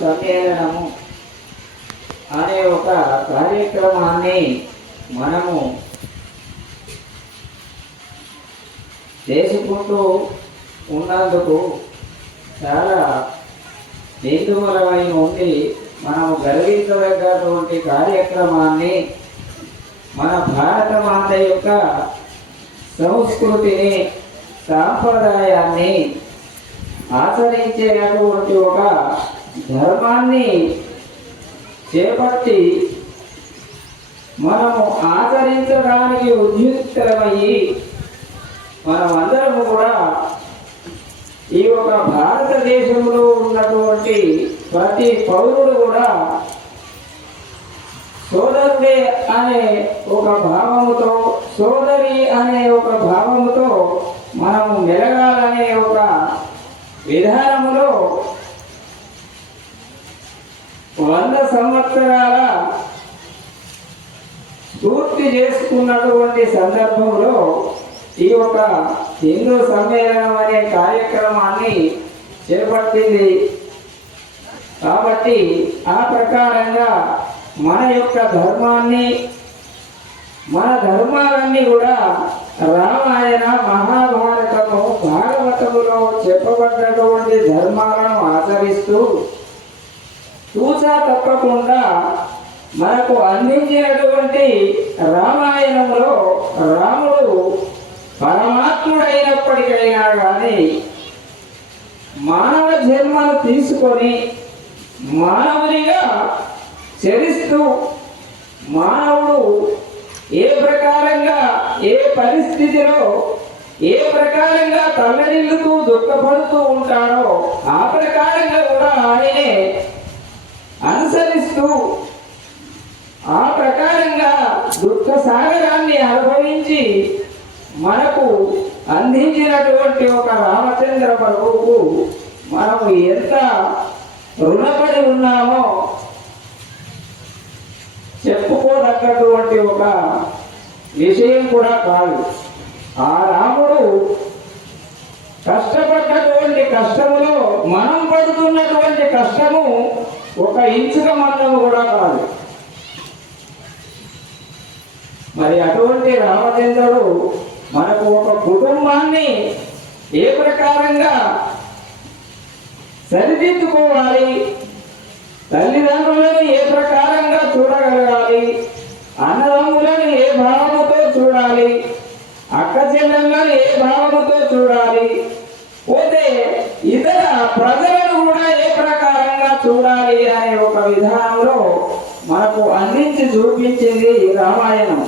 సమ్మేళనము అనే ఒక కార్యక్రమాన్ని మనము చేసుకుంటూ ఉన్నందుకు చాలా హేతుబలమైన ఉండి మనము గర్వించదగ్గటువంటి కార్యక్రమాన్ని మన భారత మాత యొక్క సంస్కృతిని సాంప్రదాయాన్ని ఆచరించేటువంటి ఒక ధర్మాన్ని చేపట్టి మనము ఆచరించడానికి ఉద్యుక్తమయ్యి మనమందరము కూడా ఈ ఒక భారతదేశంలో ఉన్నటువంటి ప్రతి పౌరుడు కూడా సోదరుడే అనే ఒక భావముతో, సోదరి అనే ఒక భావముతో మనము మెలగాలనే ఒక విధానములో 100 సంవత్సరాల పూర్తి చేసుకున్నటువంటి సందర్భంలో ఈ ఒక హిందూ సమ్మేళనం అనే కార్యక్రమాన్ని చేపట్టింది. కాబట్టి ఆ ప్రకారంగా మన యొక్క ధర్మాన్ని, మన ధర్మాలన్నీ కూడా రామాయణ, మహాభారతము, భాగవతములో చెప్పబడ్డటువంటి ధర్మాలను ఆచరిస్తూ చూసా తప్పకుండా మనకు అందించినటువంటి రామాయణంలో రాముడు పరమాత్ముడైనప్పటికైనా కానీ మానవ జన్మను తీసుకొని మానవునిగా చరిస్తూ మానవుడు ఏ ప్రకారంగా, ఏ పరిస్థితిలో, ఏ ప్రకారంగా తల్లడిల్లుతూ దుఃఖపడుతూ ఉంటాడో ఆ ప్రకారంగా కూడా ఆయనే అనుసరిస్తూ ఆ ప్రకారంగా దుఃఖ సాగరాన్ని అనుభవించి మనకు అందించినటువంటి ఒక రామచంద్ర ప్రభువుకు మనము ఎంత రుణపడి ఉన్నామో చెప్పుకోదగ్గటువంటి ఒక విషయం కూడా కాదు. ఆ రాముడు కష్టపడ్డటువంటి కష్టములో మనం పడుతున్నటువంటి కష్టము ఒక ఇంచుక మందము కూడా కాదు. మరి అటువంటి రామచంద్రుడు మనకు ఒక కుటుంబాన్ని ఏ ప్రకారంగా సరిదిద్దుకోవాలి, తల్లిదండ్రులను ఏ ప్రకారంగా చూడగలగాలి, అన్నదమ్ములను ఏ భావముతో చూడాలి, అక్క చెల్లెళ్ళను ఏ భావముతో చూడాలి, పోతే ఇతర ప్రజలను కూడా ఏ ప్రకారంగా చూడాలి అనే ఒక విధానంలో మనకు అందించి చూపించింది రామాయణం.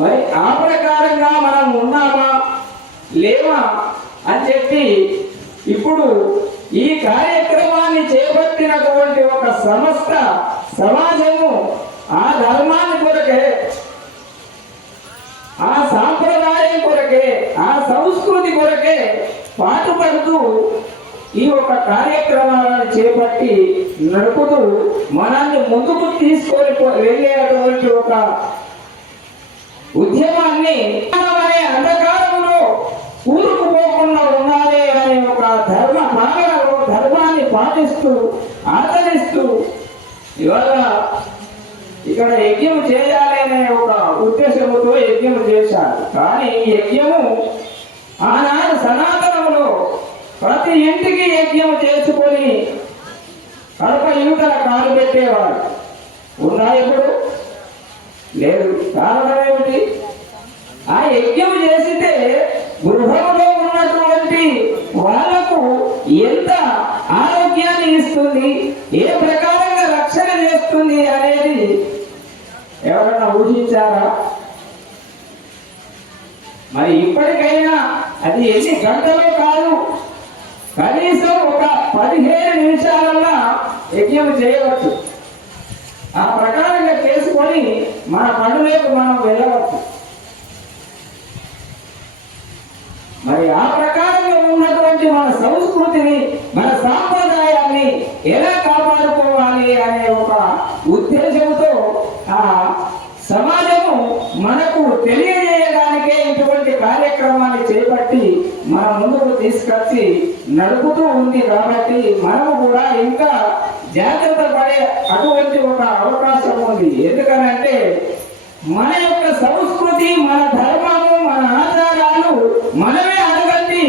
మరి ఆ ప్రకారంగా మనం ఉన్నామా లేవా అని చెప్పి ఇప్పుడు ఈ కార్యక్రమాన్ని చేపట్టినటువంటి ఒక సంస్థ సమాజము ఆ ధర్మాన్ని కొరకే, ఆ సాంప్రదాయం కొరకే, ఆ సంస్కృతి కొరకే పాటుపడుతూ ఈ ఒక కార్యక్రమాలను చేపట్టి నడుపుతూ మనల్ని ముందుకు తీసుకొని వెళ్ళేటువంటి ఒక ఉద్యమాన్ని అనే అంధకారంలో కూరుకుపోకుండా ఉండాలి అనే ఒక ధర్మ భావనలో ధర్మాన్ని పాటిస్తూ ఆచరిస్తూ ఇవాళ ఇక్కడ యజ్ఞం చేయాలి అనే ఒక ఉద్దేశంతో యజ్ఞం చేశారు. కానీ ఈ యజ్ఞము ఆనాడు సనాతనంలో ప్రతి ఇంటికి యజ్ఞం చేసుకొని కడప యువతల కాలు పెట్టేవాడు. ఉన్నాయి ఇప్పుడు లేదు. కారణం ఏమిటి? ఆ యజ్ఞం చేసితే గృహంలో ఉన్నటువంటి వాళ్లకు ఎంత ఆరోగ్యాన్ని ఇస్తుంది, ఏ ప్రకారంగా రక్షణ చేస్తుంది అనేది ఎవరన్నా ఊహించారా? మరి ఇప్పటికైనా అది ఎన్ని గంటలో కాదు, కనీసం ఒక 15 నిమిషాలన్నా యజ్ఞం చేయవచ్చు. ఆ ప్రకారంగా చేసుకొని మన పనులకు మనం వెళ్ళవచ్చు. మరి ఆ ప్రకారంగా ఉన్నటువంటి మన సంస్కృతిని, మన సాంప్రదాయాన్ని ఎలా కాపాడుకోవాలి అనే ఒక ఉద్దేశంతో ఆ సమాజము మనకు తెలియజేయడానికే ఇటువంటి కార్యక్రమాన్ని చేపట్టి మన ముందుకు తీసుకొచ్చి నడుపుతూ ఉంది. కాబట్టి మనము కూడా ఇంకా జాగ్రత్త పడే అటువంటి ఒక అవకాశం ఉంది. ఎందుకనంటే మన యొక్క సంస్కృతి, మన ధర్మము, మన ఆచారాలు మనమే అడగండి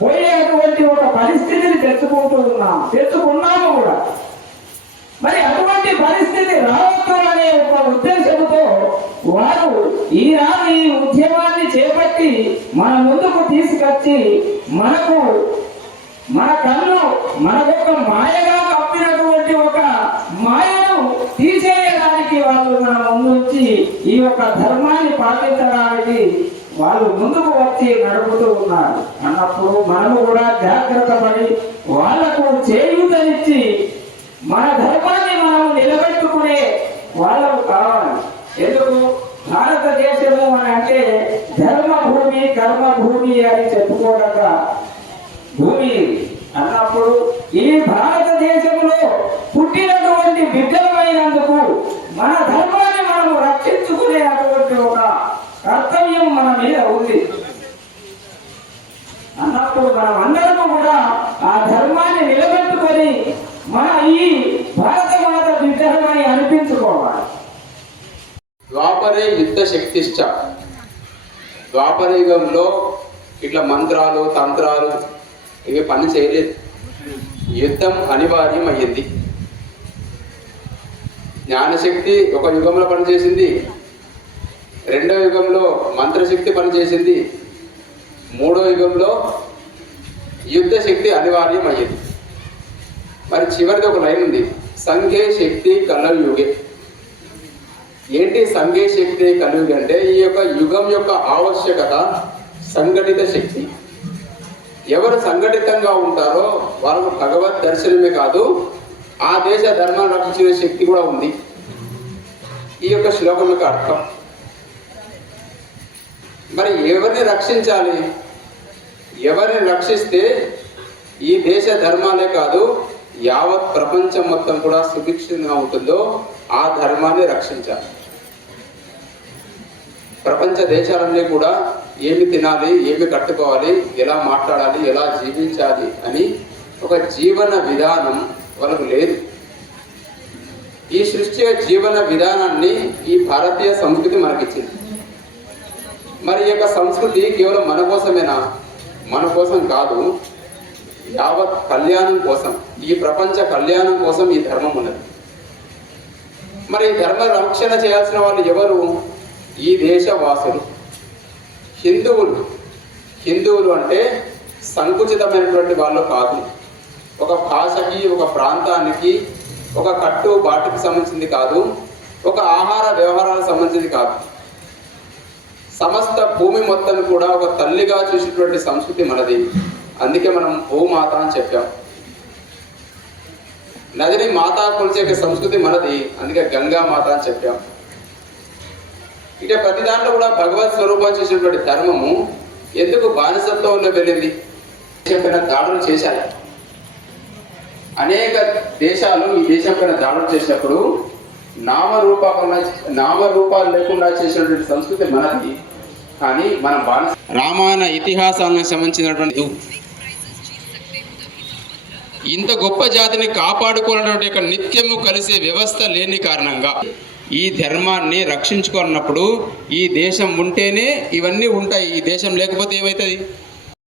పోయేటువంటి ఒక పరిస్థితిని తెచ్చుకున్నాము కూడా. మరి అటువంటి పరిస్థితి రావద్దు అనే ఒక ఉద్దేశంతో వారు ఈనాడు ఈ ఉద్యమాన్ని చేపట్టి మన ముందుకు తీసుకొచ్చి మన కన్ను మనకొక మాయగా కప్పినటువంటి ఒక మాయను తీసేయడానికి వాళ్ళు మన ముందు వచ్చి ఈ యొక్క ధర్మాన్ని పాటించడానికి వాళ్ళు ముందుకు వచ్చి నడుపుతూ ఉన్నారు అన్నప్పుడు మనము కూడా జాగ్రత్త పడి వాళ్లకు చేయూతనిచ్చి మన ధర్మాన్ని మనం నిలబెట్టుకునే వాళ్ళకు కావాలి. ఎందుకు? భారతదేశము అని అంటే ధర్మభూమి, కర్మభూమి అని చెప్పుకోవడం భూమి అన్నప్పుడు ఈ భారతదేశంలో పుట్టినటువంటి బిడ్డలమైనందుకు మన ధర్మాన్ని మనం రక్షించుకునేటువంటి ఒక కర్తవ్యం మన మీద ఉంది. అన్నప్పుడు మనం అందరము కూడా ఆ ధర్మాన్ని నిలబెట్టుకొని మన ఈ భారత మాత బిడ్డలమని అనిపించుకోవాలి. ద్వాపరే యుద్ధ శక్తిశ్చ. ద్వాపర యుగంలో ఇట్లా మంత్రాలు, తంత్రాలు ఇవి పని చేయలేదు. యుద్ధం అనివార్యం అయ్యింది. జ్ఞానశక్తి ఒక యుగంలో పనిచేసింది, రెండవ యుగంలో మంత్రశక్తి పనిచేసింది, మూడో యుగంలో యుద్ధ శక్తి అనివార్యం అయ్యింది. మరి చివరిది ఒక లైన్ ఉంది, సంఘే శక్తి కలయుగే. ఏంటి సంఘే శక్తి కలియుగ అంటే ఈ యొక్క యుగం యొక్క ఆవశ్యకత సంఘటిత శక్తి. ఎవరు సంఘటితంగా ఉంటారో వాళ్ళకు భగవద్ దర్శనమే కాదు, ఆ దేశ ధర్మాన్ని రక్షించే శక్తి కూడా ఉంది. ఈ యొక్క శ్లోకం యొక్క అర్థం. మరి ఎవరిని రక్షించాలి? ఎవరిని రక్షిస్తే ఈ దేశ ధర్మాలే కాదు యావత్ ప్రపంచం మొత్తం కూడా సుభిక్షంగా ఉంటుందో ఆ ధర్మాన్ని రక్షించాలి. ప్రపంచ దేశాలన్నీ కూడా ఏమి తినాలి, ఏమి కట్టుకోవాలి, ఎలా మాట్లాడాలి, ఎలా జీవించాలి అని ఒక జీవన విధానం వాళ్ళకు లేదు. ఈ సృష్టి జీవన విధానాన్ని ఈ భారతీయ సంస్కృతి మనకిచ్చింది. మరి ఈ యొక్క సంస్కృతి కేవలం మన కోసమేనా? మన కోసం కాదు, యావత్ కళ్యాణం కోసం, ఈ ప్రపంచ కళ్యాణం కోసం ఈ ధర్మం ఉన్నది. మరి ఈ ధర్మ రక్షణ చేయాల్సిన వాళ్ళు ఎవరు? ఈ దేశ వాసులు, హిందువులు. హిందువులు అంటే సంకుచితమైనటువంటి వాళ్ళు కాదు. ఒక భాషకి, ఒక ప్రాంతానికి, ఒక కట్టు బాటుకు సంబంధించింది కాదు, ఒక ఆహార వ్యవహారాలకు సంబంధించింది కాదు. సమస్త భూమి మొత్తం కూడా ఒక తల్లిగా చూసినటువంటి సంస్కృతి మనది. అందుకే మనం భూమాత అని చెప్పాం. నదిని మాతా కొలిచే సంస్కృతి మనది, అందుకే గంగా మాత అని చెప్పాం. ఇక ప్రతి దాంట్లో కూడా భగవత్ స్వరూపం చేసినటువంటి ధర్మము ఎందుకు బానిసత్వంలో వెళ్ళింది? దేశం దాడులు చేశాయి. అనేక దేశాలు ఈ దేశం పైన దాడులు చేసినప్పుడు నామరూపాలు లేకుండా చేసినటువంటి సంస్కృతి మనది. కానీ మనం బానిస. రామాయణ ఇతిహాసాలకు సంబంధించినటువంటి ఇంత గొప్ప జాతిని కాపాడుకోవాలన్నటువంటి యొక్క నిత్యము కలిసే వ్యవస్థ లేని కారణంగా ఈ ధర్మాన్ని రక్షించుకున్నప్పుడు ఈ దేశం ఉంటేనే ఇవన్నీ ఉంటాయి. ఈ దేశం లేకపోతే ఏమవుతుంది?